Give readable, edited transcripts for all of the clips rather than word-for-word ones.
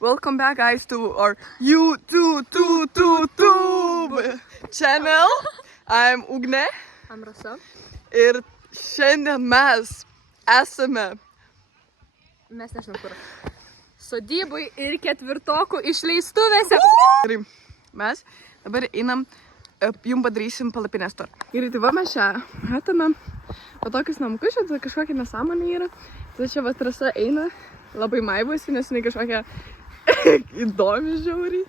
Welcome back, guys, to our YouTube channel. I'm Ugne. I'm Rasa. Ir šiandien mes esame. Mes nežinau kur. Sodybui ir ketvirtokų išleistuvėse. Gerai, mes dabar einam, jums padarysim palapinės tur. Ir tai va mes čia matome, o tokius namukus, čia kažkokia nesąmonė yra. Tai čia va Rasa eina, labai maivosi, nes jinai kažkokia įdomi žiauriai.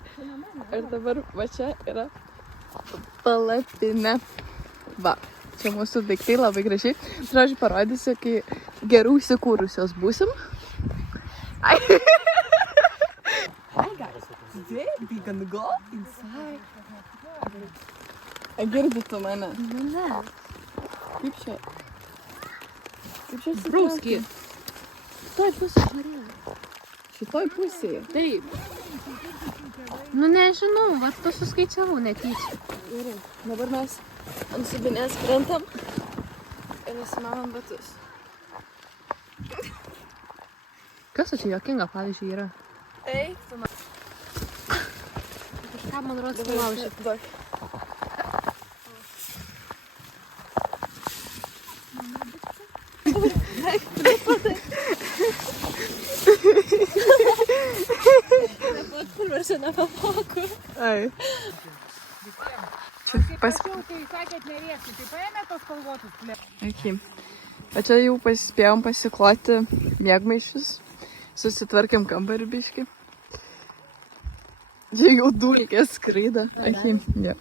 Ir dabar va čia yra palapinė. Va, čia mūsų daiktai labai gražiai. Žodžiu, parodysiu, kai geriau įsikūrusios būsim. Hi guys, today we gonna go inside. Girdi tu mane? Ne. Kaip čia? Kaip čia Brauski. Toj pusė norėjau. Šitoj pusėje? Taip. Nu nežinau, va tu suskaičiavau netyčia. Gerai, dabar mes ant subinės krentam ir nusimanom batus. Kas čia juokinga, pavyzdžiui, yra? Ei, tu man. Kažką man rodos palaužė. Duok. Ai. Tai sakėt nerėkti, tai paėmė tos spalvotus plėtus. Okay. O čia jau spėjom pasikloti miegmaišius. Susitvarkėm kambarį biškį. Čia jau dulkės skraida. Okay. Ja.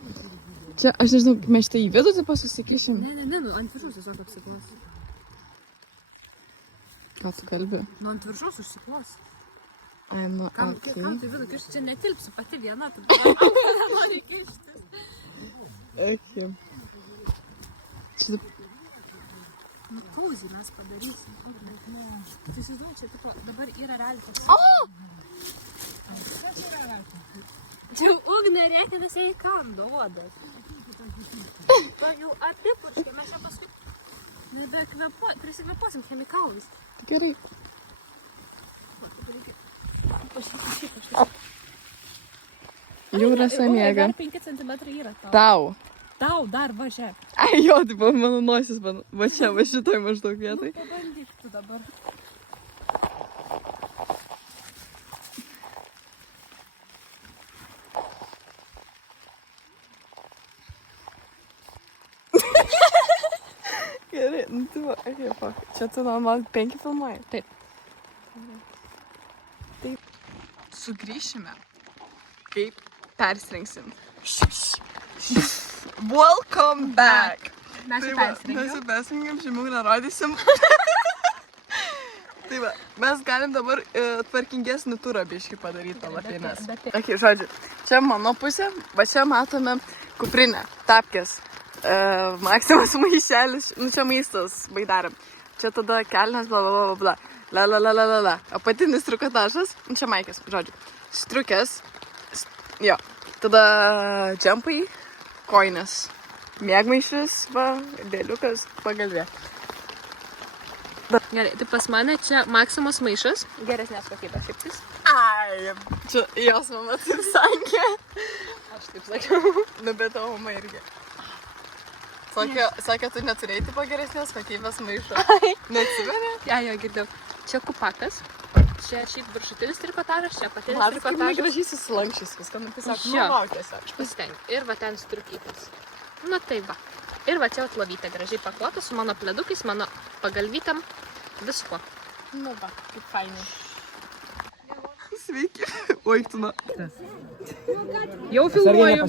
Čia, aš nežinau, mes šitą į vidų taip susikišim. Ne, nu ant viršaus tiesiog apsiklos. Ką tu kalbi? Nu ant viršaus užsiklos. Ai, nu, Kam okay. tai vidų kišti? Čia netilpsiu pati viena, tai nori kištis. Okay. Čia... Nu, kauzį mes padarysim. Tai įsivaizduoju, čia tipo, dabar yra realiai toks. Kas yra velka? Čia Ugnė rėkia, nes jai kando odas. To jau apipuškė, mes čia paskui prisikvėpuosim chemikalais. Gerai. Jau Rasa miega. Dar 5 cm yra tau. Tau. Tau dar važia. Ai, jo, tai buvo mano nosis, va čia, va šitoj maždaug vietai. Nu, pabandyk tu dabar. Gerai, nu tai va, okay, fuck. Čia tu man 5 filmuoji? Taip. Taip. Sugrįšime, kaip persirengsim. Welcome back! Mes jau Mes persirengėm. jau persirengėm, žemiau nerodysim. Tai va, mes galim dabar tvarkingesnį turą biškį padaryti palapinės. Ok, žodžiu, čia mano pusė, va čia matome kuprinę, tapkės, Maksimos maišelis, nu čia maistas, baidarėm. Čia tada kelnes, bla bla bla bla, la. Apatinis trikotažas, nu čia maikės, žodžiu, striukės, jo, tada džempai, koinės, miegmaišis, va, dėliukas, pagalvė. Gerai, tai pas mane čia Maksimos maišas. Geresnės kokybės šiptis. Ai, čia jos mama taip sakė. Aš taip sakiau. Nu, bet tavo mama irgi. Sakė, tu neturėjai tipo geresnės kokybės maišo. Neatsimeni? Ja, jo, girdėjau. Čia kupakas. Čia šiaip viršutinis trikotažas, čia patinis Matai, kaip trikotažas. negražiai susilankšys, viską nupisako. Jo. Nu, tiesiog. Pasistengiu. Ir va ten striukytis. Nu tai va. Ir va čia atlovytė gražiai paklota su mano pledukais, mano pagalvytam, viskuo. Nu va, kaip fainai. Sveiki. Oi, tu na. Jau filmuoju.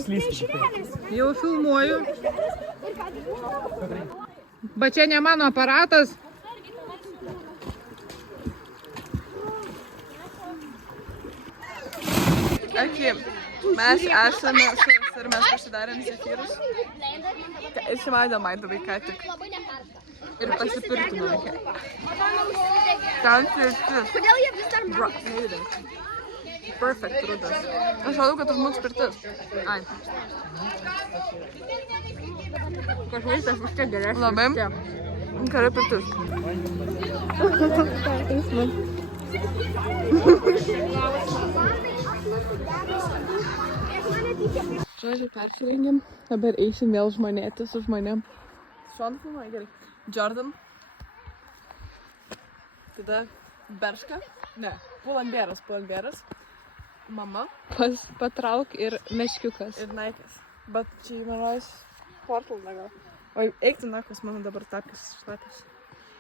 Jau filmuoju. Bet čia ne mano aparatas. Okay. Mes esame ir mes pasidarėm zefyrus. Ir čia maidė maidavai ką tik. Ir pasipirtume. Ten pirtis. Kodėl jie vis dar Bro, neįdė. Perfect rudas. Aš manau, kad už mūsų pirtis. Ai. Kažkaip tas vis tiek geresnis. Labai. Gerai pirtis. Žodžiu, persirengėm. Dabar eisim vėl žmonėti su žmonėm. Šoną filmuoja gerai. Jordan. Tada Berška. Ne, Pulamberas. Mama. Patrauk ir meškiukas. Ir Naikės. Bet čia įmanos portalą gal. O eik tu nakos, mano dabar tapkis šlapias.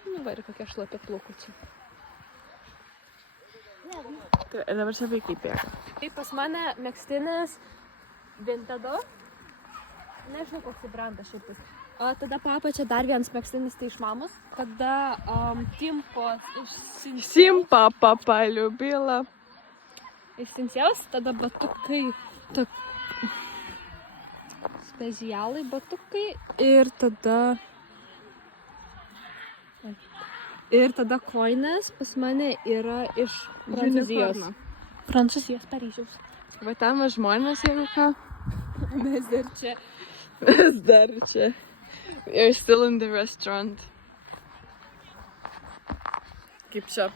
Nu, va ir kokia šlapia plaukučiai. Tai dabar čia vaikai bėga. Tai pas mane megztinis Vintedo. Nežinau, koks tai brandas šiaip. O tada papačia dar vienas megztinis tai iš mamos. Tada Timpos iš Simpa papa liubila. Iš Sinsėjaus. Tada batukai. Spezialai batukai. Ir tada koinės pas mane yra iš Prancūzijos. Prancūzijos, Paryžiaus. Va ten va žmonės, jeigu ką. Mes dar čia. You're still in the restaurant. Kaip čia?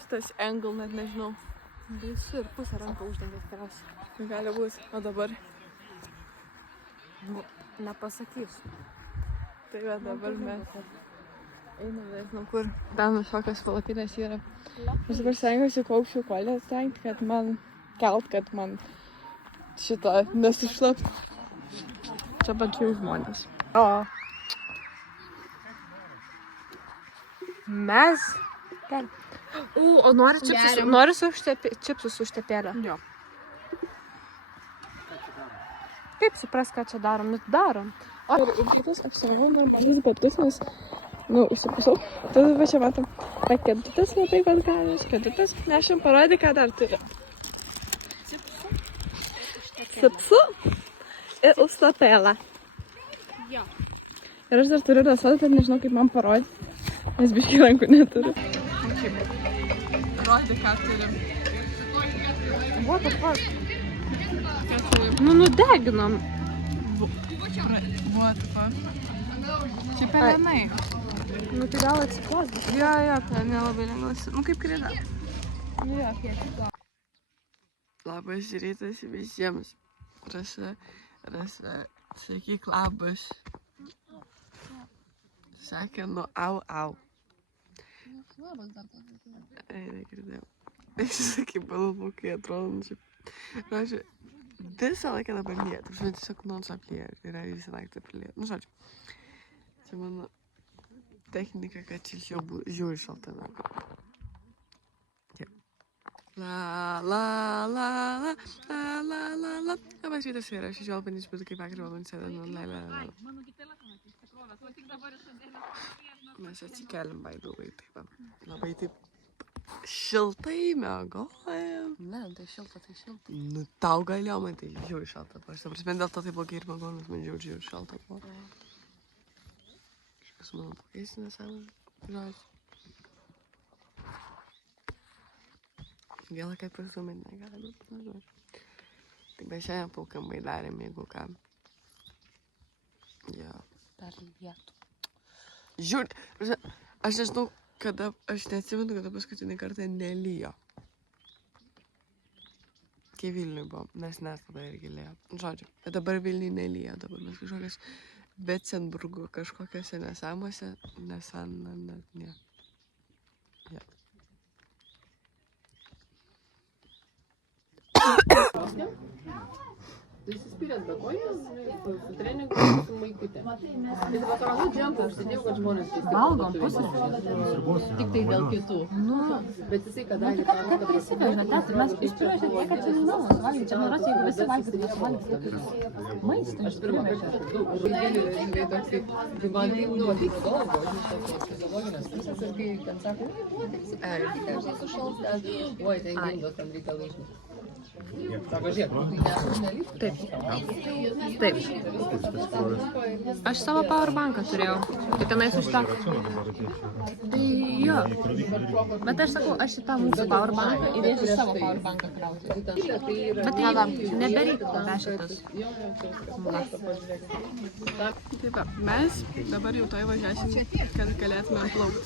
Šitas angle net nežinau. Baisu ir pusę ranką uždengęs tikriausiai. Gali būti. O dabar? Nepasakysiu. Tai va dabar mes einam, nežinau kur. Ten kažkokios palapinės yra. Aš dabar stengiuosi kuo aukščiau kolę stengti, kad man šitą nesušlaptų. Čia pačių žmonės. O. Mes? O nori čipsus su užtepėlę? Jo. Kaip supras, ką čia darom? Nu, darom. Ir kitus apsirengau normalius batus, nes, užsipusau. Tada va čia matom. Ta kėdutės labai pat galas, kėdutės. Nešim parodį, ką dar turi. Cipsu ir užtepėlę. Jo. Ir aš dar turiu rasot, bet nežinau, kaip man parodyti, nes biškai rankų neturiu. Rodė, ką turim. What the fuck? Nu, nudeginom. What the fuck? Čia pelenai. Nu, tai gal atsiklos. Jo, pelenai labai lengvas. Nu, kaip kreda. Nu, jo, kiek. Labas rytas visiems. Rasa, sakyk labas. Sakė, nu, au. Ei, negirdėjau. Sakai, balų, kai atrodo, žodžiu, visą laiką dabar liet. Aš tiesiog non-stop liet. Ir visą naktį priliet. Nu, žodžiu. Čia mano technika, kad čia žiūri šaltą naktį. La. Labas rytas yra, aš išvėl bandys būtų kaip vakar valandį sėdė. La. Mes atsikeliam, baiduvai, taip. Labai taip šiltai miegojam. Ne, tai šilta. Nu, tau galėjo, man tai žiūri šalta. Aš prasme, dėl to taip blogai ir miegojam, nes man žiūri šalta. Kažkas mano pakeisti nesąmonė. Žodžiu. Gėlą, kaip prisumint negali, bet nežodžiu. Tik be šiandien plaukamai darėm, jeigu ką. Jo. Dar lietų. Žiūrė, aš nežinau, aš neatsimenu, kada paskutinį kartą nelijo. Kai Vilniui buvo, nes tada irgi lijo. Žodžiu, bet dabar Vilniui nelijo, dabar mes kažkokios Vecenburgo kažkokiose nesąmose, ne. Ja. Tai įsispyręs be kojos, su treningu, su maikutė. Tai vakarą džempą užsidėjau, kad žmonės keistai. Valgom pusę. Tik tai dėl kitų. Nu, bet jisai kadangi tam, kad prisiveža, mes išsivežė tiek, kad čia neįmanoma suvalgyti. Čia man jeigu visi valgyti, tai suvalgyti. Maistą. Aš pirmą kartą daug žaidėlių, žinai, toksai, kai man taip duoti galvo, žinai, fiziologinės pusės ir kai ten sako, tikriausiai sušals, oi, ten gimdos, ten reikalai, žinai. Sako, žiūrėk, Taip. Aš savo powerbanką turėjau, tai tenais užteko. Tai jo. Bet aš sakau, aš į tą mūsų powerbanką įdėsiu savo powerbanką krauti. Bet tai nebereikia tada šitas. Taip va, mes dabar jau toj važiuosim, kad galėtume plaukti.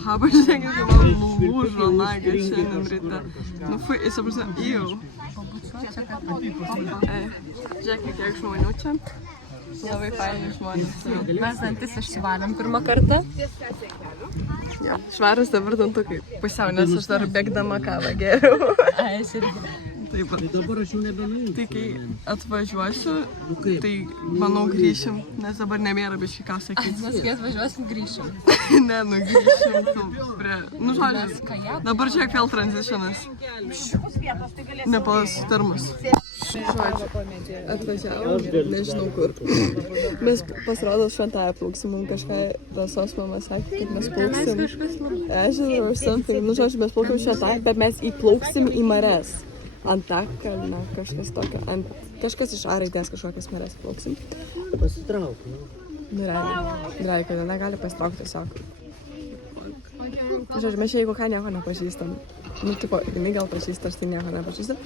Aha, pažiūrėkit, kaip man lūžo nagas šiandien ryte. Nu, fui, įsiprasme, jau. Žiūrėk, kiek žmonių čia. Labai faini žmonės. Mes dantis išsivalėm pirmą kartą. Jo, švarus dabar dantukai. Pusiau, nes aš dar bėgdama kavą geriau. Aš irgi. Taip, tai kai atvažiuosiu, tai manau grįšim, nes dabar nebėra biškai ką sakyti. Mes kai atvažiuosim, grįšim. Ne, nu grįšim prie... Nu, žodžiu, dabar žiūrėk vėl transitionas. Nepalas termas. Žodžiu, atvažiavom, nežinau kur. Mes pasirodo šventąją plauksim, mums kažką Rasos mama sakė, kad mes plauksim. Ežerą ar something. Nu, žodžiu, mes plauksim šventąją, bet mes įplauksim į mares. Antakalną, kažkas tokio, kažkas iš A raidės kažkokias mares plauksim. Pasitrauk, nu. Nu, realiai, kad negali pasitraukti tiesiog. Žodžiu, mes čia jeigu ką nieko nepažįstam. Nu, tipo, jinai gal pažįsta, aš tai nieko nepažįstam.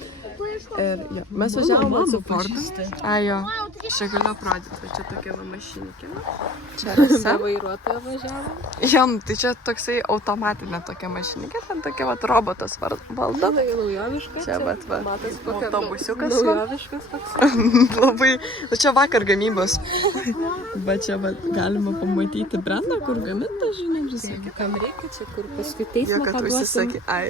Ir jo, mes važiavom su Fordu. A, jo, čia galiu aprodyti, čia tokia va mašinikė. Čia Rasa. Vairuotoja važiavo. Jo, tai čia toksai automatinė tokia mašinikė, ten tokia va robotas valdo. Tai naujoviškas. Čia va, Matas kokia autobusiukas. naujoviškas toks. Labai, čia vakar gamybos. Bet čia va galima pamatyti brandą, kur gaminta, žinai, visai. Kam reikia čia, kur paskui Jo, teismą kad tu paduosim. įsisakė, ai.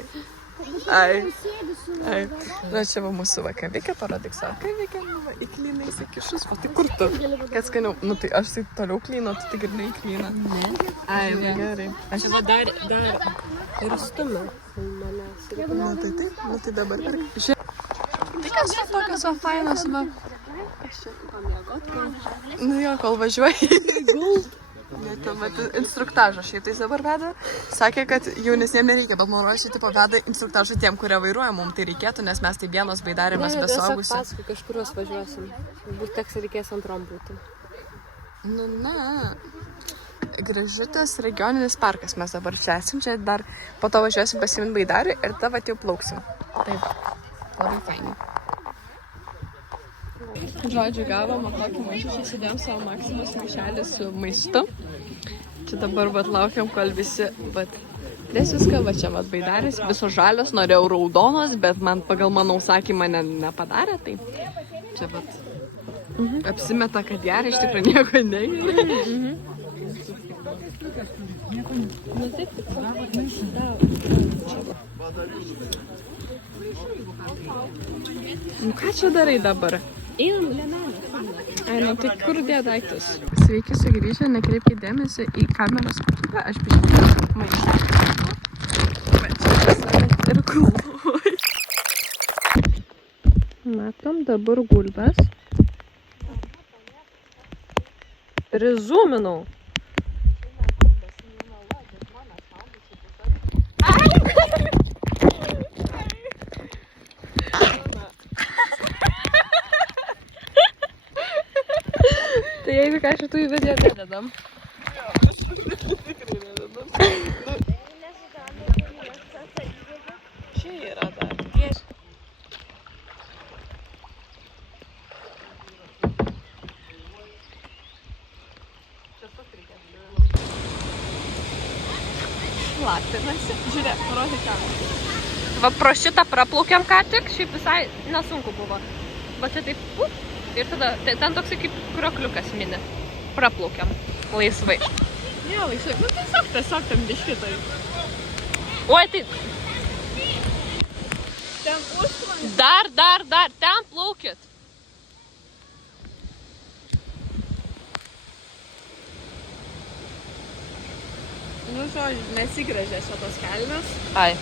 Na, čia va mūsų va kavikė, parodyk savo kavikė, va, įklynai įsikišus, va, tai kur tu? Kad skaniau, nu tai aš tai toliau klynu, tu tik ir neįklyna. Ne. Ai, va, gerai. Aš va dar ir stumia manęs. Nu tai taip, nu tai dabar per... Žiūrėk. Tai kas čia tokios va fainos, va? Nu jo, kol važiuoji. Bet instruktažą šiaip tai dabar veda. Sakė, kad jaunesniem nereikia, bet nurošiai tipo veda instruktažą tiem, kurie vairuoja, mums tai reikėtų, nes mes tai vienos baidarėmės be suaugusių. Paskui kažkurios važiuosim. Būt teks reikės antrom būti. Nu, ne. Gražutės regioninis parkas mes dabar čia esam, čia dar po to važiuosim pasimint baidarį ir tada jau plauksim. Taip, labai fainai. Žodžiu, gavom tokį maišą, sudėjom savo Maksimos maišelį su maistu. Čia dabar vat laukiam, kol visi vat dės viską, va čia vat baidaris, visos žalios, norėjau raudonos, bet man pagal mano užsakymą nepadarė, tai čia vat apsimeta, kad gerai, iš tikrųjų nieko negeria. Nu ką čia darai dabar? Einam, Lenelė. Ai, nu tai kur dėjo daiktus? Sveiki sugrįžę, nekreipkite dėmesį į kameros kokybę, aš biškai maišą. Bet čia visą ir gulvoj. Matom dabar gulbes. Prizuminau. Tai jeigu ką šitų į video nededam. Čia yra dar. Šlapinasi. Žiūrėk, parodyk ką. Va pro šitą praplaukėm ką tik, šiaip visai nesunku buvo. Va čia taip, ir tada ten toksai kaip kriokliukas mini. Praplaukiam laisvai. Ne, laisvai. Nu tiesiog tam biškitai. Oi, tai Ten užtvankė. dar, ten plaukit. Nu, žodžiu, nesigręžė šitos kelnes. Ai.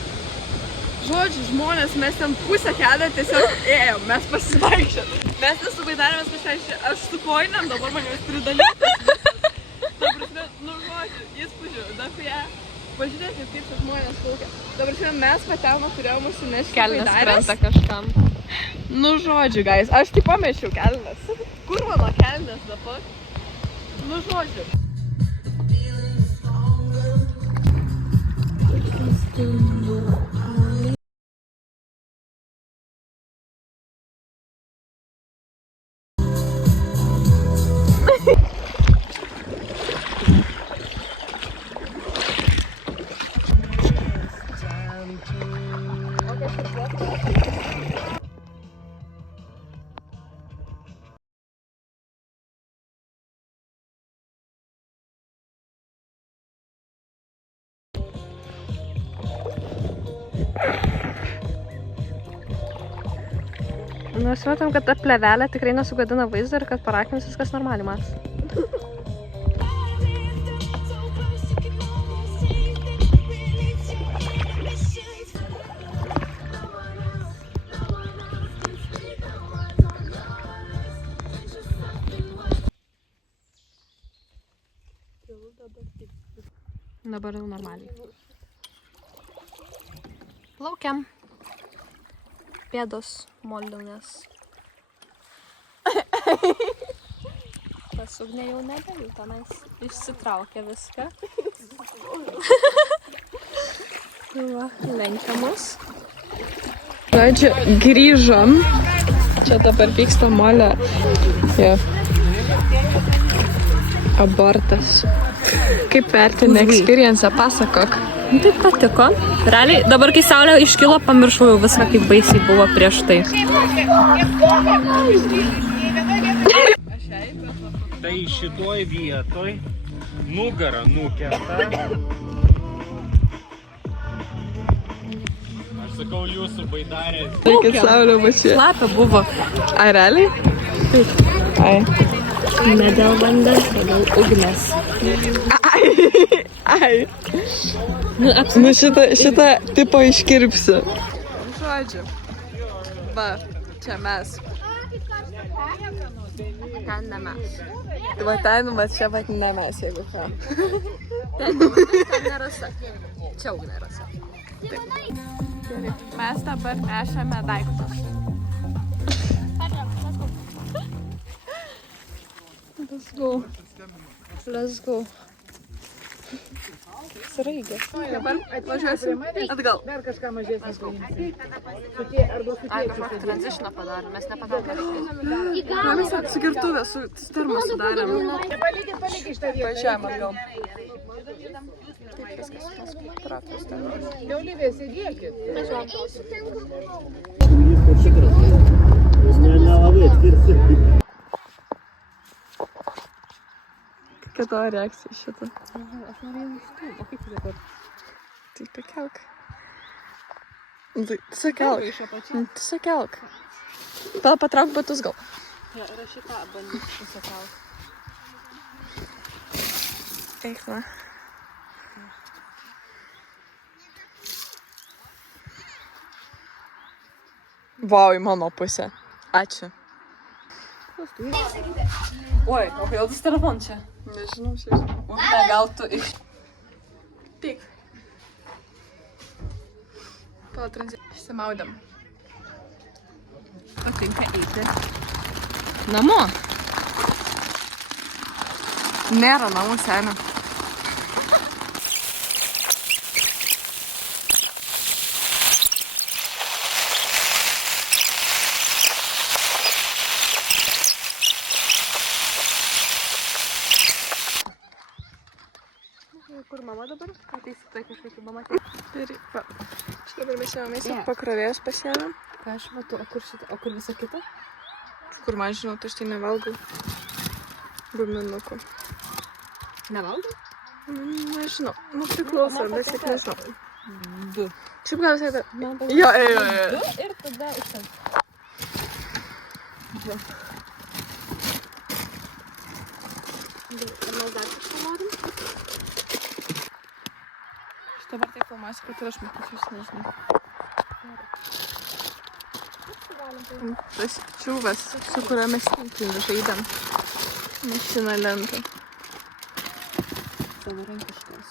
Žodžiu, žmonės, mes ten pusę kelio tiesiog ėjom, mes pasivaikščiom. Mes nesubaidarėmės kažką, aš su koinėm, dabar man jau pridalyti. Ta prasme, nu, žodžiu, įspūdžiu, dakuja. Pažiūrėkit, kaip čia žmonės plaukia. Dabar mes patelmo turėjom užsinešti Kelnes baidarės. krenta kažkam. Nu, žodžiu, guys, aš tik pamečiau kelnes. Kur mano kelnes dabar? Nu, žodžiu. Mes matom, kad ta plevelė tikrai nesugadina vaizdo ir kad parakimus viskas normaliai mas. Dabar jau normaliai. Plaukiam. Pėdos moldinės. Tas ugnė jau nebejų, tenais išsitraukia viską. Va, lenkiamus. Žodžiu, grįžom. Čia dabar vyksta molė. Abortas. Kaip vertini experience, pasakok. Taip patiko. Realiai, dabar kai saulė iškilo, pamiršau jau viską, kaip baisiai buvo prieš tai. Tai šitoj vietoj nugara nukerta. Aš sakau, jūsų baidarės. Reikia saulė mačiai. Lapė buvo. Ai, realiai? Ai. Ne dėl vandens, o dėl ugnės. Ai. Nu šitą tipo iškirpsiu. Žodžiu. Va, čia mes. Ten ne mes. Va ten, va čia va ne mes, jeigu ką. Ten nerasa. Čia ugnė rasa. Mes dabar nešame daiktus. Let's go. Let's go. Sraigė. Dabar važiuosim atgal. Dar kažką mažesnį paimsi. Ai, kažkokį tranzitioną padarėm, mes nepadarėm. Mes su girtuvė, su termo sudarėm. Palyk iš tą vietą. Važiuojam atgal. Liaulivė, sėdėkit. Kokia tavo reakcija šitą? Aš norėjau iš tų, o kaip dabar? Tai pakelk. Sakelk. Sakelk. Gal patrauk batus gal. Ja, ir aš šitą bandysiu susitraukti. Eik, na. Vau, į mano pusę. Ačiū. Oi, o kodėl tas telefon čia? Nežinau, šiaip. Ne, gal tu iš... Pyk. Pala išsimaudėm. Patinka eiti. Namo. Nėra namų senio. Kur mama dabar? Ateisi tai kažkokį pamatyti. Ir va. Dabar mes jau mes pakrovėjus pasiėmėm. Ką aš matau, o kur visa kita? Kur man žinau, tai aš tai nevalgau. Guminukų. Nevalgai? Nežinau. Nu, priklauso, bet tik nežinau. Du. Šiaip gal sakyti. Man Jo. du ir tada išsant. Du. Ir mes dar kažką norim? Aš dabar tai filmuosiu, kad ir aš matysiu, aš nežinau. Tas čiūvas, su kuria mes tinklinį žaidėm. Mašina lenta. Savarankiškas.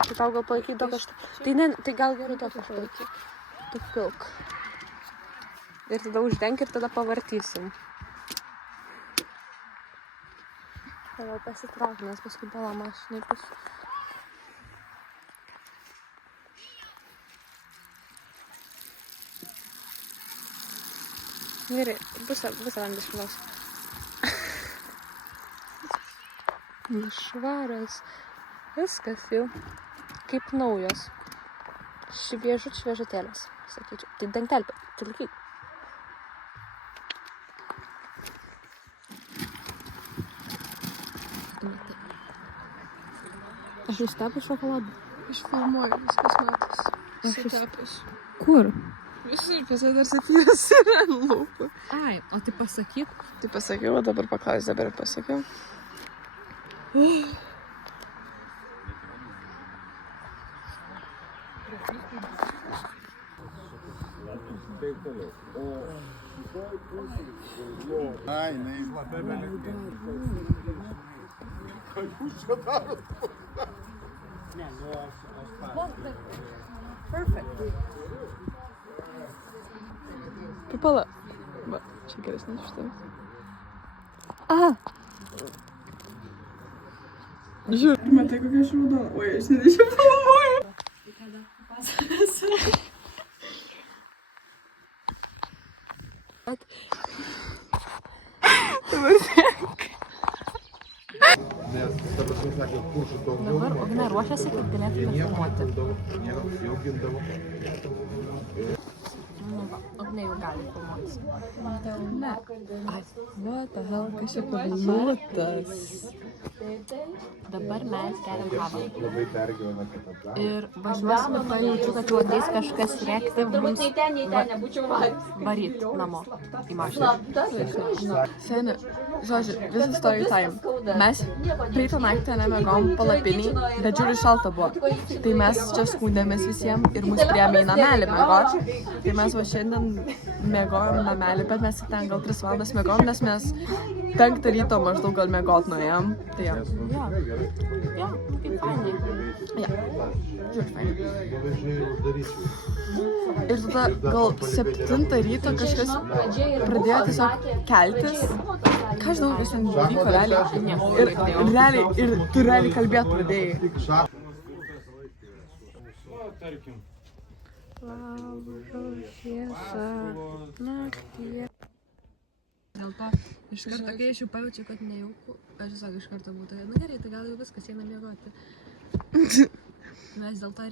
Tai tau gal palaikyt daug aš... Tai ne, tai gal geriau daug aš palaikyt. Tu pilk. Ir tada uždenk ir tada pavartysim. Gal pasitrauk, nes paskui bala mašinai bus. Gerai, bus vandės švaros. Švaras. Viskas jau kaip naujos. šviežutėlės, sakyčiau. Tai dantelpė, tai laikyk. Aš ištepu šokoladą. Aš filmuoju viskas metus. Sutepus. Kur? Visi pas dar 7 yra ant lūpų. Ai, o tai pasakyk. Tai pasakiau, o dabar paklaus, dabar pasakiau. Ai, nem labai Pipala. Va, čia geresnė šitą. Aha. Žiūrėk, matai kokia aš raudona. Oi, aš sėdžiu čia filmuoju. Dabar Ugnė ruošiasi, kad galėtume filmuoti. Ugnė jau gali filmuoti. Ne. Ai, what the hell, kas čia pavėluotas? Dabar mes geriam kavą. Ir važiuosime, man jaučiu, kad jau ateis kažkas rėkti mums varyt namo į mašiną. Seni, žodžiu, visas story time. Mes praeitą naktį nemegom palapinį, bet žiūri šalta buvo. Tai mes čia skundėmės visiems ir mus priėmė į namelį miegot. Tai mes va šiandien miegojom namelį, bet mes ten gal 3 valandas miegojom, nes mes 5 ryto maždaug gal miegot nuėjom. Tai jo. Jo, kaip fainai. Jo. Žiūrėk, fainai. Ir tada gal 7 ryto kažkas pradėjo tiesiog keltis. Ką žinau, kas ten vyko realiai. Ir tu realiai kalbėt pradėjai. Tarkim. Laužo šviesa naktyje. Dėl to iš karto, kai aš jau pajaučiu, kad nejauku, aš tiesiog iš karto būtų, na gerai, tai gal jau viskas, eina miegoti. Mes dėl to